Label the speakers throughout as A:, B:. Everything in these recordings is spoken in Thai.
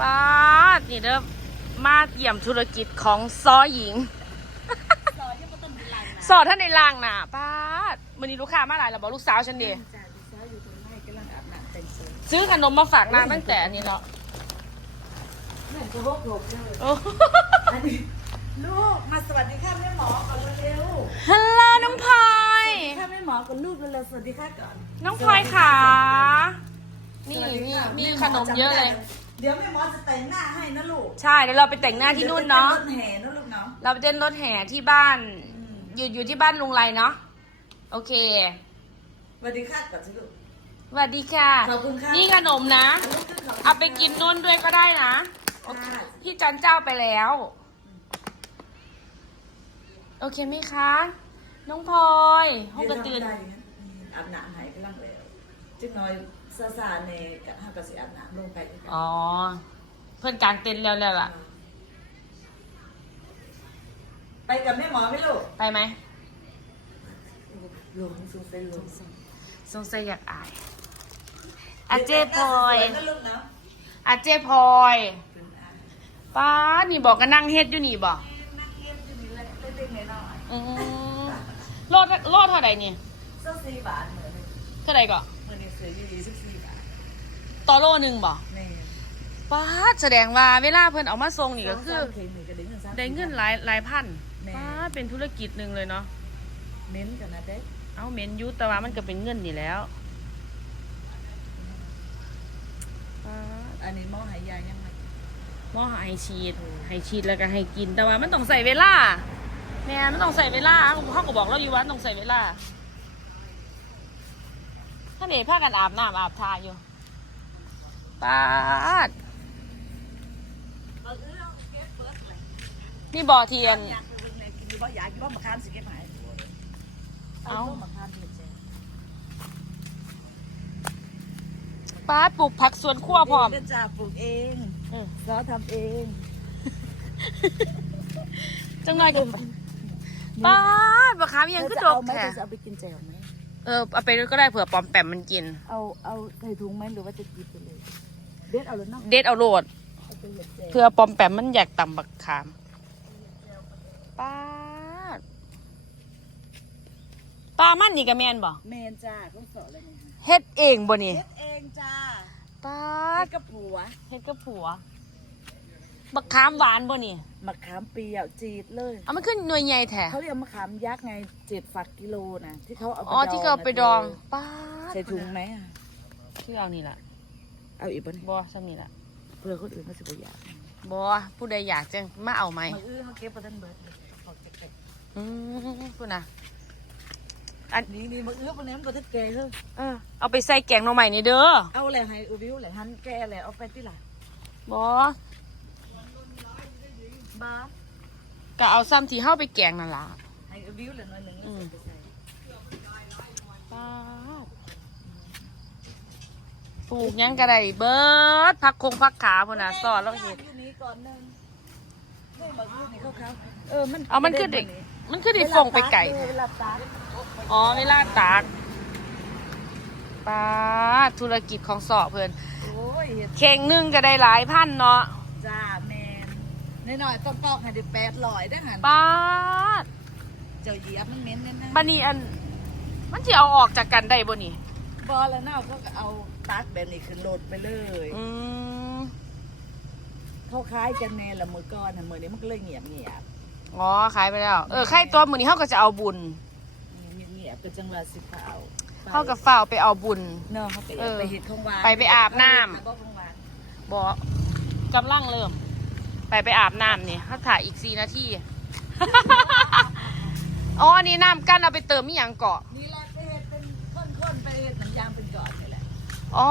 A: ป้าดนี่เด้อมาเยี่ยมธุรกิจของซอหญิง
B: ซอยยังบ่ต้องมีลายนะ
A: สอดท่านในล่างน่ะป้าดวันนี้ลูกค้ามาหลายแล้วบอกลูกสาวฉันดี
B: จ้าดิซอยอยู่ตรงไหนกำลังอาบน้ำแต่งตัว
A: ซื้อขนมมาฝากนางตั้งแต่อันนี้เนาะ
B: แม่จะหกหกเลย
A: โอ้
B: อันนี้ลูกมาสวัสดีค่ะแม่หมอก่อนเร็ว
A: ฮัลโหลน้องพลอย
B: ๆค่ะแม่หมอกับลูกเร็วๆสวัสดีค่ะก่อน
A: น้องพลอยขานี่
B: สวัสดี
A: นี่
B: ค่ะ
A: นี่
B: แข
A: นมเยอะเลย
B: เดี๋ยวแม่หมอจะแต่งหน้าให้นะลูก
A: ใช่เดี๋ยวเราไปแต่งหน้าที่นู่นเนาะ
B: ดี๋ยวจป็รถแห่นะลูกเนาะ
A: เราไปเต้นรถแห่ที่บ้าน
B: อืม
A: อยู่อยู่ที่บ้านลุงไรเนาะ โอเค
B: สวัสดีค่ะก่อนสิลูก
A: สวัสดีค่ะ
B: ขอบคุณค่ะ
A: นี่ขนมนะ
B: ลูกขึ้นขบคุณ
A: เอาไปกินนู่นด้วยก็ได้นะ
B: ค่ะ
A: พี่จันเจ้าไปแล้ว โอเคไหมคะ น้องพลอยห้องกระตือน
B: เดี๋ยวทำได้อืมอาบน้ำให้กำลังแล้วจิกหน่อย ซาซาเนกับห้ากระสีอาบน้ำลงไปด้วยกัน
A: อ๋อ เพื่อนกลางเต็นท์แล้วแล้วล่ะ
B: ไปกับแม่หมอไหมลูก
A: ไปไหม
B: ลงสูงไปลง
A: สงสัยอยากอายอาเจพลอย
B: นะลูกเนาะ
A: อาเจพลอยป้าดนี่บอกก็นั่งเฮ็ดอยู่นี่บอก
B: นักเรียนอยู่นี่แหละเล็กๆน้อย
A: อืมรอดรอดเท่าไหร่นี่
B: ๆเสื้อสี่บาทเหมือน
A: เท่าไหร่ก็
B: เหมือนในเสืออยู่ดีสิบสี่บาท
A: ต่อโลหนึ่งบ่
B: แม่
A: ป้าดแสดงว่าเวลาเพิ่นเอามาส่งนี่ก็คือ
B: เพลงหนึ่งก็ได้เงินสาม
A: ได้เงินหลายหลายพัน
B: แม่
A: ป้าดเป็นธุรกิจหนึ่งเลยเนาะ
B: เม้นกันนะเด็ก
A: เอาเมนอยูแต่ว่ามันก็เป็นเงินนี่แล้วป๊าด
B: อันนี้หมอหายยายังไง
A: หม้อให้ฉีดให้ฉีดแล้วก็ให้กินแต่ว่ามันต้องใส่เวลาแม่นมันต้องใส่เวลาเขาก็บอกเราอยู่ว่ามันต้องใส่เวลาท่านเอกพากันอาบน้ำอาบทาอยู่ ป้าด
B: เออเอาเก็บเบิร์ดเลย
A: นี่บ่อเทียน
B: อยากกินเลยกินอยู่บ่อยากกินบ่มะขามสิเก็บหาย
A: เอ้า
B: มะขามเผ็ดแจ้
A: ป้าดปลูกผักสวนครัวพร้อม
B: เนจ้าปลูกเอง
A: อืม
B: ซอทำเอง
A: จังหน่อยก็ไปป้าดบักขามยังก็ดก
B: เอาไหม
A: แท้
B: เธอจะเอาไปกินแจ่วไหม
A: เออเอาไปก็ได้เผื่อปอมแปมมันกิน
B: เอา เอาใส่ถุงไหมหรือว่าจะกินไปเลย เด็ดเอาเลยเนาะ
A: เด็ดเอาโหลด
B: เอาไปเห็ดแจ่ว
A: เพื่อปอมแปมมันอยากตำบักขามป้าดปลามันนี่กับแมนบ่
B: เมนจ้าต้องสอนเลยเนี่ย
A: เฮ็ดเองบ่นี่
B: เฮ็ดเองจ้า
A: ป้า
B: เฮ็
A: ด
B: ดกับผัว
A: เฮ็ดกับผัว บักขามหวานบ่นี่
B: มะขามเปียวจีดเลย
A: เอามันขึ้นหน่วยใหญ่แท้
B: เขาเรียกมะขามยักษ์ไงเจ็ดฝักกิโลนะที่เขาเอาไป
A: อ๋อที่เขาเอาไปดองป้าด
B: ใส่ถุงไหมอะ
A: คือเอานี่ล่ะ
B: เอาอีกปะเนี่ย
A: บ่ซั่นนี่ล่ะ
B: เพื่อคนอื่นเขาสิบอยาก
A: บ่ผู้ใดอยากจะมาเอาไหม
B: มาอื้อเขาเก็บประทันเบิร์ดเลยเขาเก็บไป
A: อืมพุ่นน่ะ
B: อันนี้นี่มาอื้อปะเนี่ยมันก็ทัดแก่เลย
A: เออเอาไปใส่แกงหน่อใหม่นี่เด้อ
B: เอาอะไรให้อูวิวอะไรหันแก่อะไรเอาไปที่ไหน
A: บ่
B: บ้า
A: ก็เอาซ้ำที่เฮาไปแกงนั่นล่ะ
B: ให้อูวิวเลยหน่อยหนึ่งแล้ว
A: อืม
B: ใส่ไปใส่
A: ป้าดป ลูกหยังก็ได้เบิดพักคงพักขาพุ่นน่ะสอนแล้วเห็ด
B: อยู่นี้ก่อนหนึงไม่มาอื้อนี่เขาเขาเออมัน
A: เอามันคือเด็ก มันคือเด็กฟงไปไก่
B: เวลาตาก
A: อ๋อเวลาตากป้าดธุรกิจของสอเพิ่น
B: โอ้ยเห็ด
A: เข่งหนึงก็ได้หลายพันเนาะ
B: จ้าแมนน้อยๆต้องตอกให้ได้แปดร้อยได้อหัน
A: ป้าด
B: เจ้าเหยียบมันเหม็นแน่นะ
A: บัดนี้อัน มันสิเอาออกจากกันได้บ่นี่
B: บอแล้วเนาะเขาก็เอาตักแบบนี้ขึ้นรถไปเลย
A: อืม
B: เขาคล้ายกันแน่ละมือก่อนนะมือนี้มันก็เลยเงียบเงียบ
A: อ๋อขายไปแล้ว เออใครตัวมื้อนี้เฮาก็จะเอาบุญ
B: เงียบเงียบเป็นจังหวะสิขาว
A: เฮากับฝ้าวไปเอาบุญ
B: เนาะเขาไป
A: เออ
B: ไปเห็ดของหวาน
A: ไปไปอาบน้ำ
B: ไปบอกของหวาน
A: บอกกำลังเริ่ม ไปไปอาบน้ำนี่ถ้าถ่ายอีกสี่นาที อ๋ออันนี้น้ำกั้นเอาไปเติมมีหยังเกาะ
B: นี่แหละ อ๋
A: อ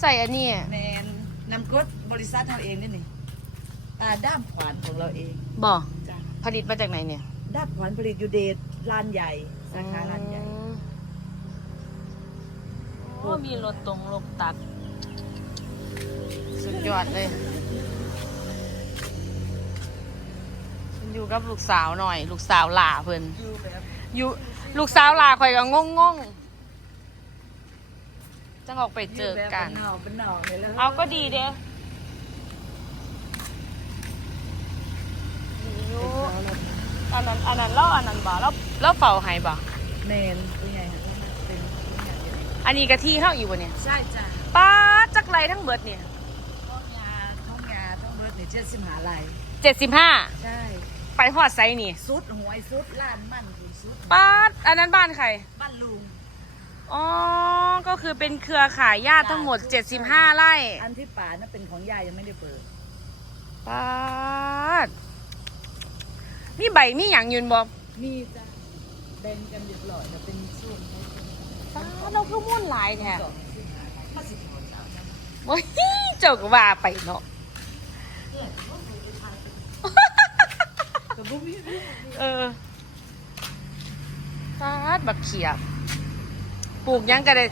A: ใส่อันนี้
B: แมนนำกรดบริษัทเราเองนี่นี่ตาด้ามขวานของเราเอง
A: บอก
B: จ้ะ
A: ผลิตมาจากไหนเนี่ย
B: ด้ามขวานผลิตอยู่เดชลานใหญ่สาขาลานใหญ่
A: อืมโอ้มีรถตรงรถตัด สุดยอดเลยฉันอยู่กับลูกสาวหน่อย ลูกสาวหล่าเพิ่น
B: อยู่แบบ
A: อยู่ลูกสาวหล่าข่อยก็งงงๆ จังออกไปเจอกัน
B: เอาก็ดีเด้อดีอยู่
A: อันนั้นอันนั้นเล่าอันนั้นบ่เล่าเล่าเฝ้าให้บ่
B: เมนอั
A: นนี้กะทิเฮาอยู่บ่เนี่ย
B: ใช่จ้ะ
A: ป้าจักไรทั้งเบิดเนี่ย
B: ท้องยาท้องยาทั้งเบิดเนี่ยเจ็ดสิบห้าไหลาห้าใช่
A: ไปหอดไซนี่
B: สุดหวยสุดล้านมันสุด
A: ป้าอันนั้นบ้านใคร
B: บ้านลุง
A: อ๋อ ก็คือเป็นเครือข่ายญาติทั้งหมด 75 ไร่
B: อันที่ป่านั่นเป็นของยายยังไม่ได้เปิด
A: ป้าดมีใบมีหยังยืนบ่
B: มีจ้ะแบ่งกันเรียบร้อยนะเป็นช่วง
A: ป้าดเราคือมุ่นหลายแท้
B: สองสิบหาลายมาสิบหกเจ้าจ้ะ
A: โอ้ยเจ้าก็ว่าไปเนาะ
B: แต่บุ้มี
A: เออปาดบักเขียบ ปลูกหยังก็ได้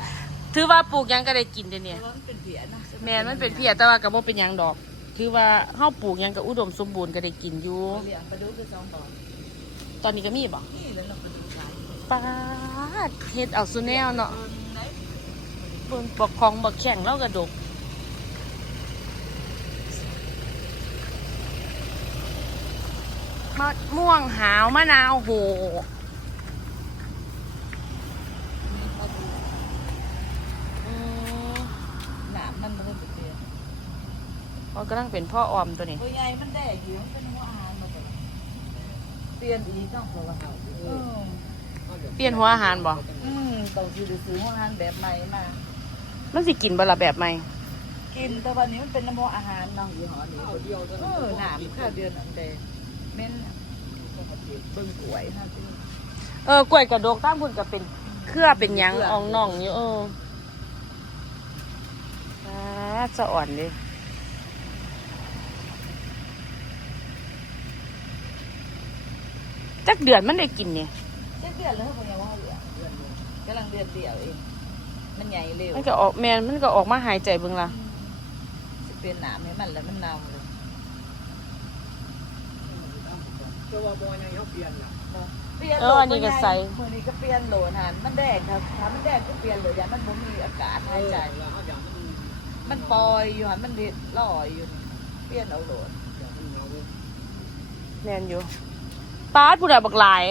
A: ถือว่าปลูกหยังก็ได้กินเดี๋ยวนี้
B: ร้อนเป็นเผียนะ
A: แม่นมันเป็นเพียแต่ว่าก็บ่เป็นหยังดอกถือว่าเฮาปลูกหยังก็อุดมสมบูรณ์ก็ได้กินอยู่
B: เลี้ยงปลาดุกก็สองตอน
A: ตอนนี้ก็มีบ่
B: นี่แล้วเราปลาดุกขาย
A: ปาดเฮ็ดเอาซุแนวเนาะ
B: เออไหน
A: เบิ่งปกครองบักแข่งแล้วก็ดก มะม่วงหาวมะนาวโห
B: มีปลาดุก
A: อืม
B: หนามมันมันเป็นเผีย
A: มันกำลังเป็นพ่อออมตัวนี้
B: ตัวใหญ่มันแดกอยู่มันเป็นหัวอาหารมาก่อนเปลี่ยนอีกต้องเพราะว่าเขาเออ
A: เปลี่ยนหัวอาหารบ่
B: อืมต้องซื้อซื้อหัวอาหารแบบใหม่มา
A: มันสิกินบ่ละแบบใหม่
B: กินแต่วันนี้มันเป็นน้ำหัวอาหารเนาะยี่ห้อนี้เออหนามข้าวเดือนอันเดเม่นเบิ่งกล้วยฮะพี่
A: เออกล้วยกระดกตั้งพุ่นก็เป็น เครือเป็นหยังอ่องน่องอยู่เอออ่าจะอ่อนดิ จักเดือนมันได้กินเนี่ย
B: เจ็ดเดือนแล้วเขายังว่าเหลือเดือนเดียวกำลังเดือนเดียวเองมันใหญ่เร็ว
A: มันก็ออกแมนมันก็ออกมาหายใจเบิ่งละ
B: จะเป็นหนามให้มันแล้วมันเน่าเลย
C: ตัวว่าบอยังเขาเปลี่ยนนะ
B: เปลี่ยน
A: เอออันนี้ก็ใส่
B: มือนี้ก็เปลี่ยนโหลหันมันแดงครับถ้ามันแดงก็เปลี่ยนโหลยันมันบ่มีอากาศหายใจ
C: แล้วเขาอย่างมัน
B: มันปล่อยอยู่หันมันเด็ดลอยอยู่ เปลี่ยนเอาโหลด
C: อย่างมันเงาเลย
A: แมนอยู่ ปาดผู้ใดบักหลาย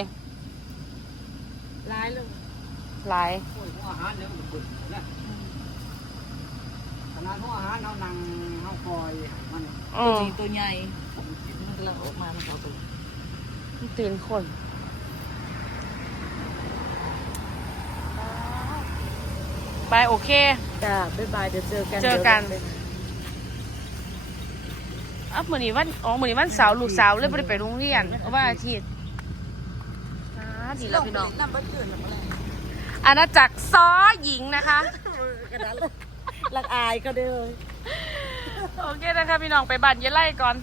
B: ร้ายเลย
A: หลาย
C: โอ้ยหัวอาหารเนี่ยมันบึกนะขนาดหัวอาหารเขานั่งเขาคอยมัน
A: เอ
B: ตัว
A: อ
B: นี้ตัวใหญ่มันกำลังออกมามันเอาไป
A: มันตื่นคนไปโอเค
B: จ้าบ๊ายบายเดี๋ยวเจอกัน
A: เจอกัน
B: ดี๋ยว
A: อะมื้อนี้วันอ๋อมื้อนี้วันเสาร์ลูกสาวเลยบ่ได้ไปโรงเรียนเพราะว่าอาทิตย์อ่าดีแล้วพี่น้อง
B: น้ำบัตรเกินหรืออะไร
A: อาณาจักรซอหญิงนะคะ
B: กระดานเลยลักอายก็ได้เลย
A: โอเคนะคะพี่น้องไปบ้านยายไล่ก่อน